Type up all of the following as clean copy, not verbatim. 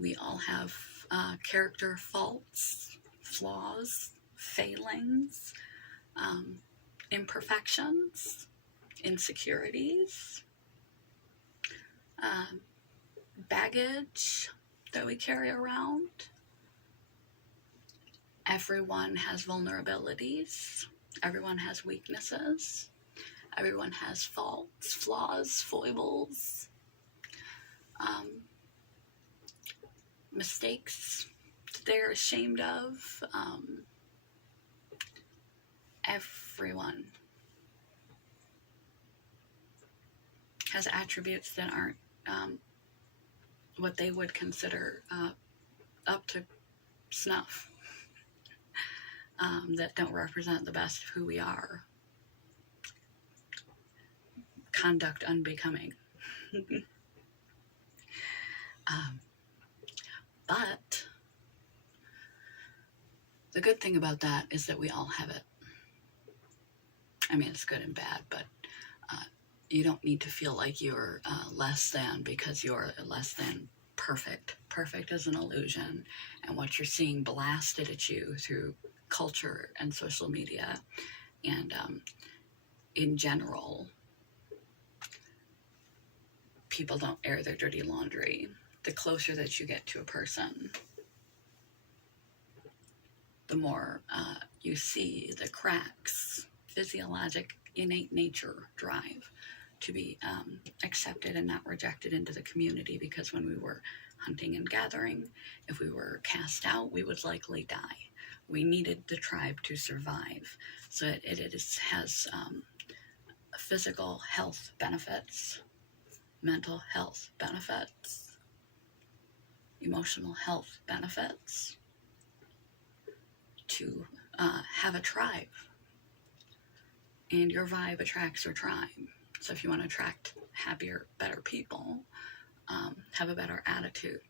We all have character faults, flaws, failings, imperfections, insecurities, baggage that we carry around. Everyone has vulnerabilities. Everyone has weaknesses. Everyone has faults, flaws, foibles, mistakes that they're ashamed of. Everyone has attributes that aren't what they would consider up to snuff, that don't represent the best of who we are. Conduct unbecoming. But the good thing about that is that we all have it. I mean, it's good and bad, but you don't need to feel like you're less than because you're less than perfect. Perfect is an illusion, and what you're seeing blasted at you through culture and social media and in general, people don't air their dirty laundry. The closer that you get to a person, the more you see the cracks, physiologic, innate nature drive to be accepted and not rejected into the community, because when we were hunting and gathering, if we were cast out, we would likely die. We needed the tribe to survive. So it has physical health benefits, mental health benefits, emotional health benefits to have a tribe. And your vibe attracts your tribe. So if you want to attract happier, better people, have a better attitude,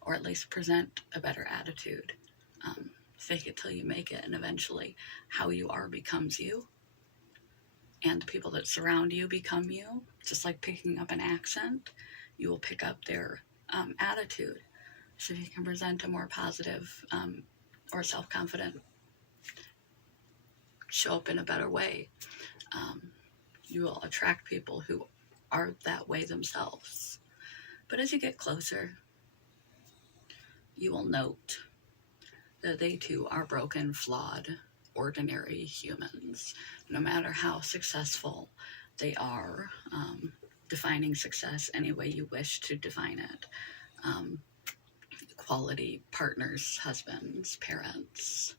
or at least present a better attitude. Fake it till you make it, and eventually how you are becomes you, and the people that surround you become you. Just like picking up an accent, you will pick up their attitude. So if you can present a more positive or self-confident, show up in a better way, you will attract people who are that way themselves. But as you get closer, you will note that they too are broken, flawed, ordinary humans. No matter how successful they are, defining success any way you wish to define it. Quality partners, husbands, parents,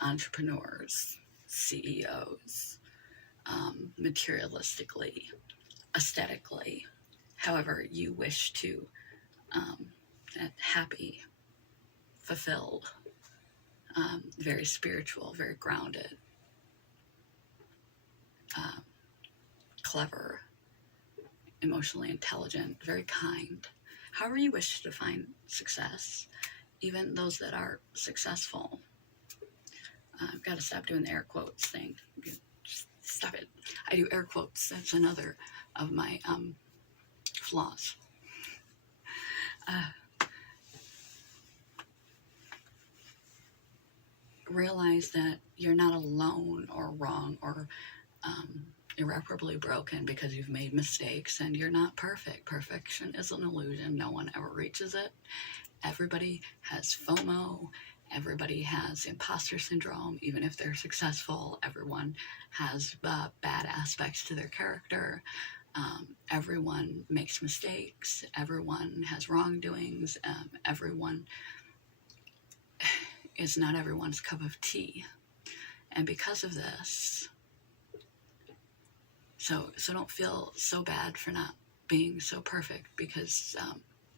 entrepreneurs, CEOs, materialistically, aesthetically, however you wish to, happy, fulfilled, very spiritual, very grounded, clever, emotionally intelligent, very kind. However you wish to define success, even those that are successful. I've got to stop doing the air quotes thing. Just stop it. I do air quotes. That's another of my flaws. Realize that you're not alone or wrong or irreparably broken because you've made mistakes, and you're not perfect. Perfection is an illusion. No one ever reaches it. Everybody has FOMO. Everybody has imposter syndrome, even if they're successful. Everyone has bad aspects to their character. Everyone makes mistakes. Everyone has wrongdoings. Everyone is not everyone's cup of tea. And because of this, so don't feel so bad for not being so perfect, because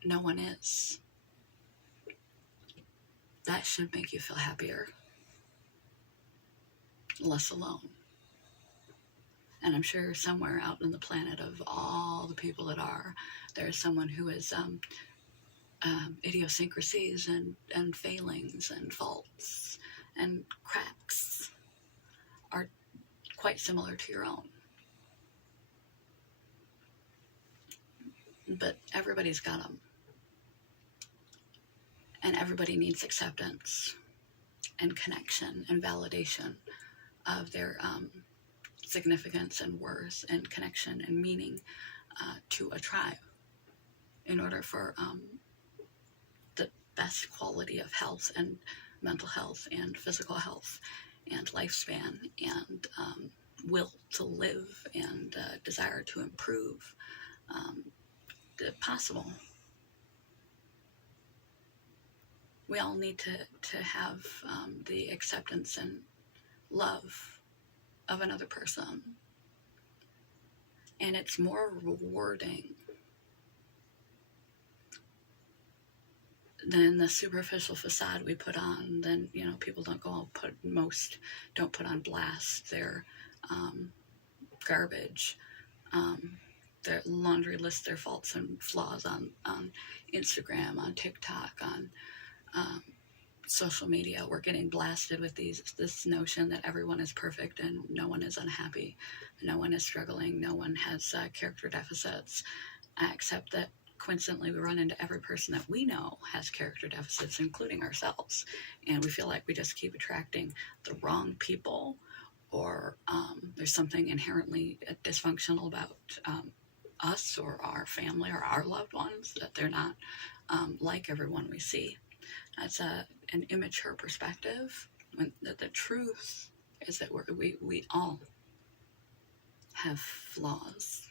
no one is. That should make you feel happier, less alone. And I'm sure somewhere out on the planet of all the people that are, there's someone who is idiosyncrasies and failings and faults and cracks are quite similar to your own. But everybody's got them. And everybody needs acceptance and connection and validation of their significance and worth and connection and meaning to a tribe in order for the best quality of health and mental health and physical health and lifespan and will to live and desire to improve possible. We all need to have the acceptance and love of another person. And it's more rewarding than the superficial facade we put on. Then, people don't don't put on blast their garbage, their laundry list, their faults and flaws on Instagram, on TikTok, on social media. We're getting blasted with this notion that everyone is perfect and no one is unhappy, no one is struggling, no one has character deficits, except that coincidentally we run into every person that we know has character deficits, including ourselves, and we feel like we just keep attracting the wrong people, or there's something inherently dysfunctional about us or our family or our loved ones, that they're not like everyone we see. That's an immature perspective. When the truth is that we all have flaws.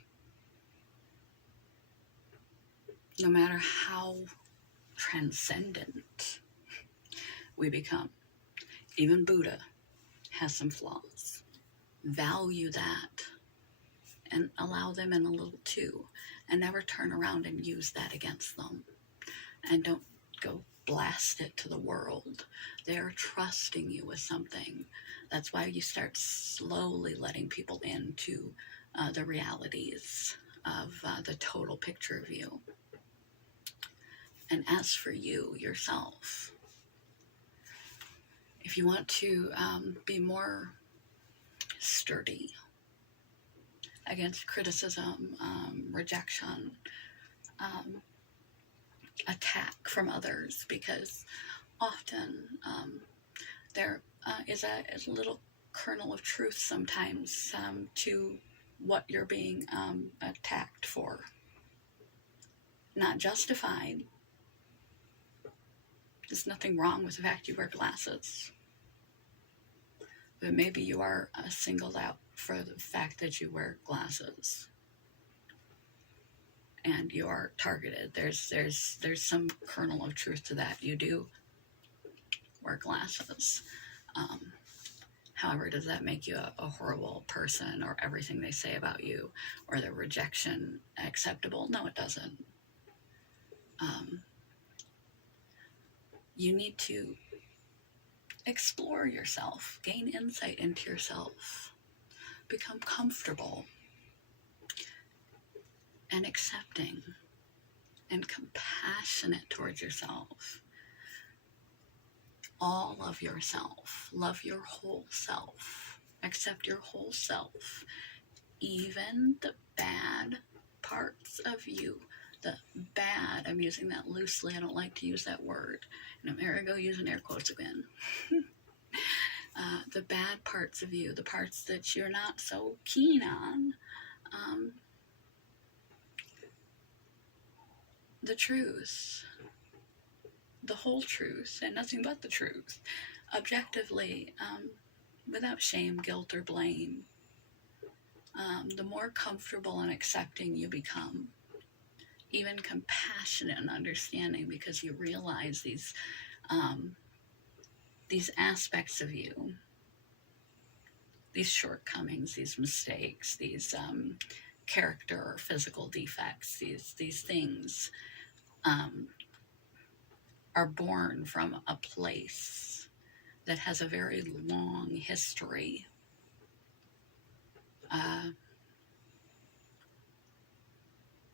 No matter how transcendent we become, even Buddha has some flaws. Value that and allow them in a little too, and never turn around and use that against them. And don't go blast it to the world. They're trusting you with something. That's why you start slowly letting people into the realities of the total picture of you. And as for you, yourself, if you want to be more sturdy against criticism, rejection, attack from others, because often there is a little kernel of truth sometimes to what you're being attacked for. Not justified. There's nothing wrong with the fact you wear glasses. But maybe you are singled out for the fact that you wear glasses. And you are targeted. There's some kernel of truth to that. You do wear glasses. However, does that make you a horrible person, or everything they say about you, or their rejection acceptable? No, it doesn't. You need to explore yourself, gain insight into yourself, become comfortable and accepting and compassionate towards yourself. All of yourself. Love your whole self. Accept your whole self. Even the bad parts of you. The bad, I'm using that loosely, I don't like to use that word. And there I go using air quotes again. The bad parts of you, the parts that you're not so keen on. The truth. The whole truth, and nothing but the truth. Objectively, without shame, guilt, or blame. The more comfortable and accepting you become, even compassionate and understanding, because you realize these aspects of you, these shortcomings, these mistakes, these character or physical defects, these things are born from a place that has a very long history.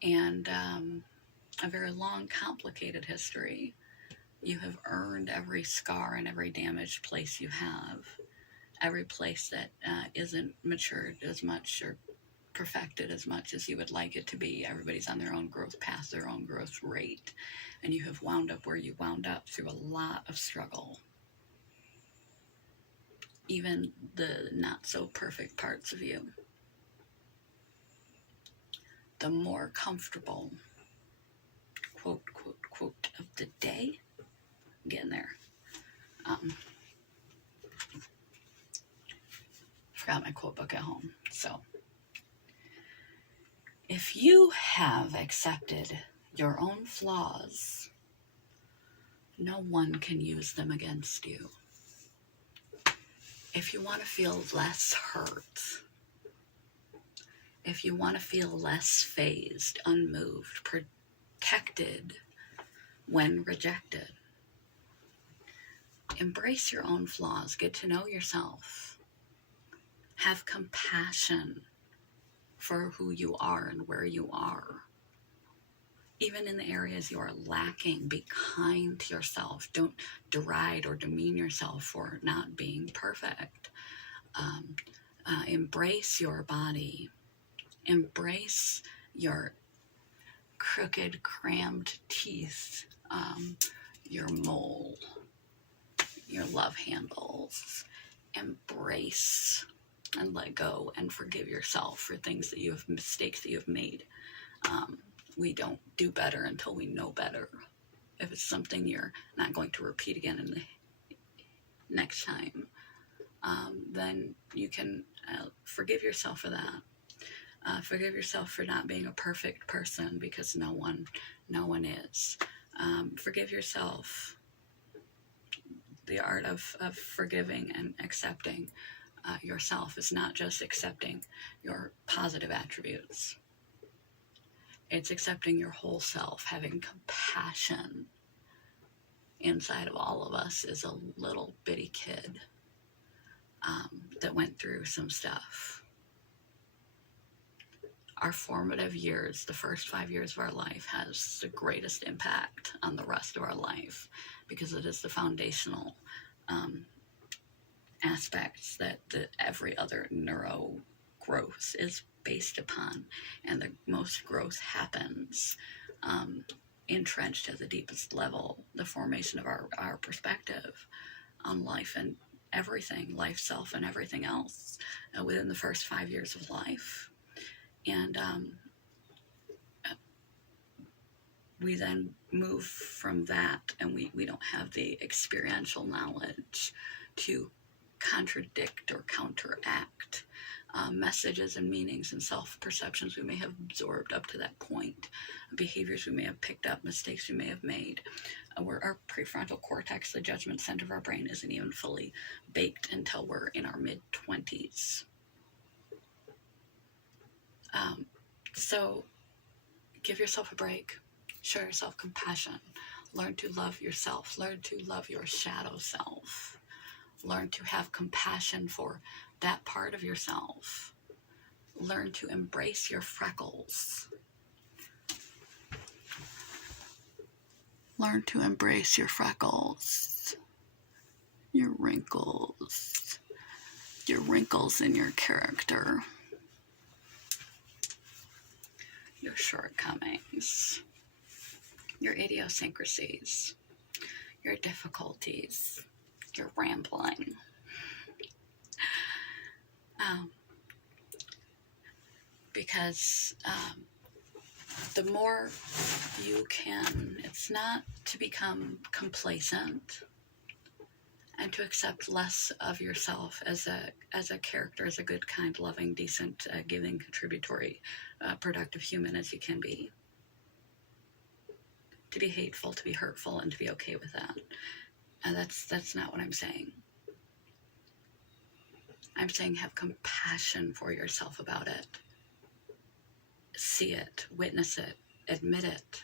And a very long, complicated history. You have earned every scar and every damaged place you have, every place that isn't matured as much or perfected as much as you would like it to be. Everybody's on their own growth path, their own growth rate, and you have wound up where you wound up through a lot of struggle. Even the not so perfect parts of you. The more comfortable, quote, quote, quote of the day, getting there. Forgot my quote book at home. So, if you have accepted your own flaws, no one can use them against you. If you want to feel less hurt, if you want to feel less fazed, unmoved, protected when rejected, embrace your own flaws, get to know yourself, have compassion for who you are and where you are. Even in the areas you are lacking, be kind to yourself. Don't deride or demean yourself for not being perfect. Embrace your body. Embrace your crooked, crammed teeth, your mole, your love handles. Embrace and let go and forgive yourself for things that you have, mistakes that you have made. We don't do better until we know better. If it's something you're not going to repeat again in the next time, then you can forgive yourself for that. Forgive yourself for not being a perfect person, because no one is. Forgive yourself. The art of forgiving and accepting yourself is not just accepting your positive attributes. It's accepting your whole self, having compassion. Inside of all of us is a little bitty kid that went through some stuff. Our formative years, the first 5 years of our life, has the greatest impact on the rest of our life, because it is the foundational aspects that every other neuro growth is based upon, and the most growth happens entrenched at the deepest level, the formation of our perspective on life and everything, life, self, and everything else within the first 5 years of life. And we then move from that, and we don't have the experiential knowledge to contradict or counteract messages and meanings and self-perceptions we may have absorbed up to that point, behaviors we may have picked up, mistakes we may have made. Where our prefrontal cortex, the judgment center of our brain, isn't even fully baked until we're in our mid-20s. So give yourself a break. Show yourself compassion. Learn to love yourself. Learn to love your shadow self. Learn to have compassion for that part of yourself. Learn to embrace your freckles. Learn to embrace your freckles, your wrinkles in your character, your shortcomings, your idiosyncrasies, your difficulties, your rambling. Because the more you can, it's not to become complacent and to accept less of yourself as a character, as a good, kind, loving, decent, giving, contributory, productive human as you can be. To be hateful, to be hurtful, and to be okay with that. And that's not what I'm saying. I'm saying have compassion for yourself about it. See it, witness it, admit it,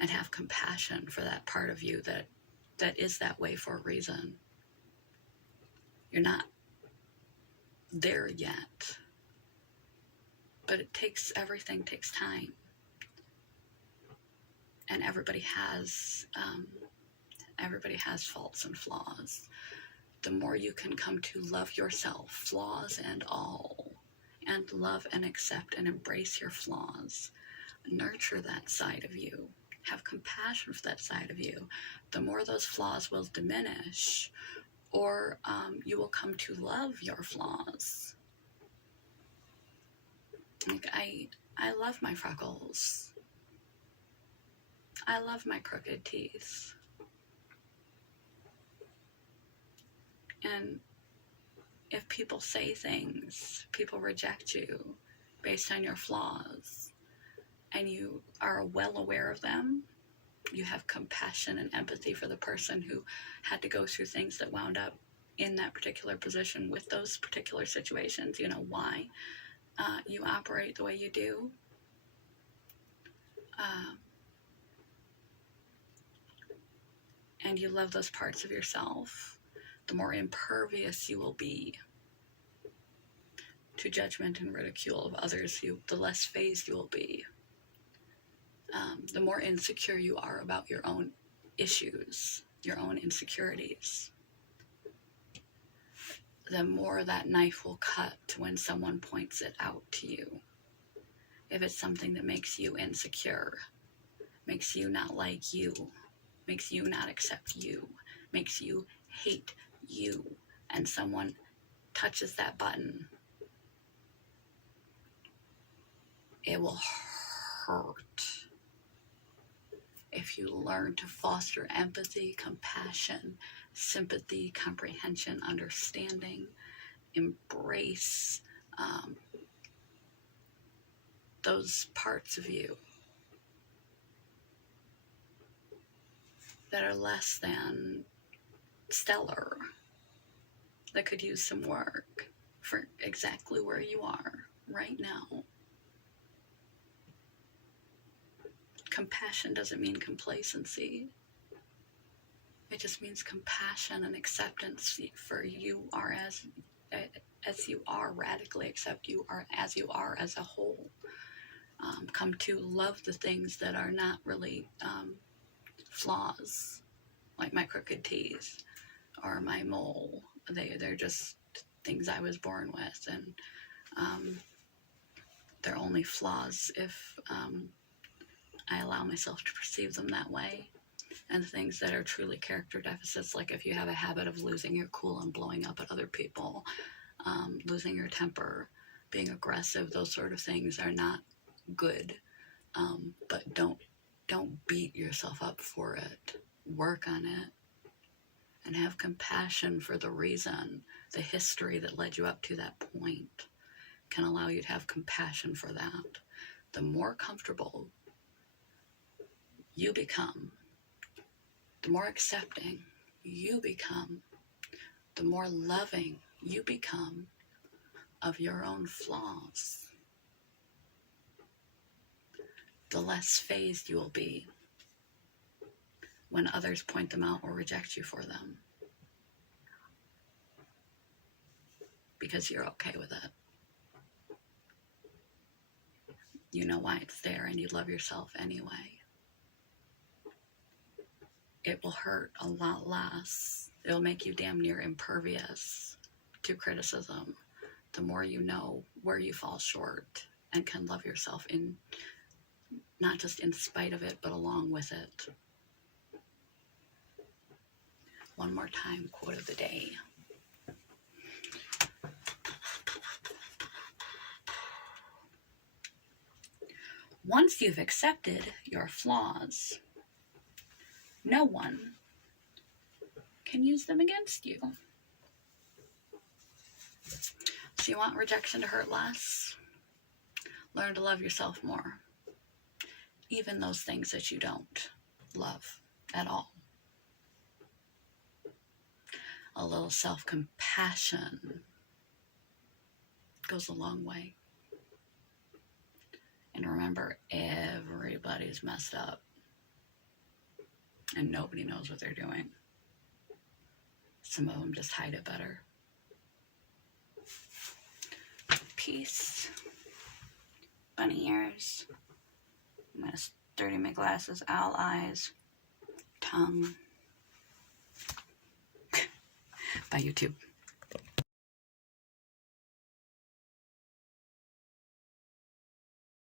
and have compassion for that part of you that is that way for a reason. You're not there yet, but everything takes time, and everybody has faults and flaws. The more you can come to love yourself, flaws and all, and love and accept and embrace your flaws. Nurture that side of you. Have compassion for that side of you. The more those flaws will diminish, or you will come to love your flaws. Like, I love my freckles. I love my crooked teeth. And if people say things, people reject you based on your flaws, and you are well aware of them, you have compassion and empathy for the person who had to go through things that wound up in that particular position with those particular situations, you know why you operate the way you do. And you love those parts of yourself, the more impervious you will be to judgment and ridicule of others, the less phased you will be. The more insecure you are about your own issues, your own insecurities, the more that knife will cut when someone points it out to you. If it's something that makes you insecure, makes you not like you, makes you not accept you, makes you hate you, and someone touches that button, it will hurt. If you learn to foster empathy, compassion, sympathy, comprehension, understanding, embrace those parts of you that are less than stellar, that could use some work for exactly where you are right now. Compassion doesn't mean complacency. It just means compassion and acceptance for you are as you are. Radically accept you are as you are as a whole. Come to love the things that are not really flaws, like my crooked teeth or my mole. They're just things I was born with, and they're only flaws if I allow myself to perceive them that way. And things that are truly character deficits, like if you have a habit of losing your cool and blowing up at other people, losing your temper, being aggressive, those sort of things are not good. But don't beat yourself up for it. Work on it and have compassion for the reason, the history that led you up to that point can allow you to have compassion for that. The more comfortable you become, the more accepting you become, the more loving you become of your own flaws, the less phased you will be when others point them out or reject you for them, because you're okay with it. You know why it's there, and you love yourself anyway. It will hurt a lot less. It'll make you damn near impervious to criticism. The more you know where you fall short and can love yourself in, not just in spite of it, but along with it. One more time, quote of the day. Once you've accepted your flaws, no one can use them against you. So you want rejection to hurt less? Learn to love yourself more. Even those things that you don't love at all. A little self-compassion goes a long way. And remember, everybody's messed up. And nobody knows what they're doing. Some of them just hide it better. Peace. Bunny ears. I'm going to dirty my glasses. Owl eyes. Tongue. Bye, YouTube.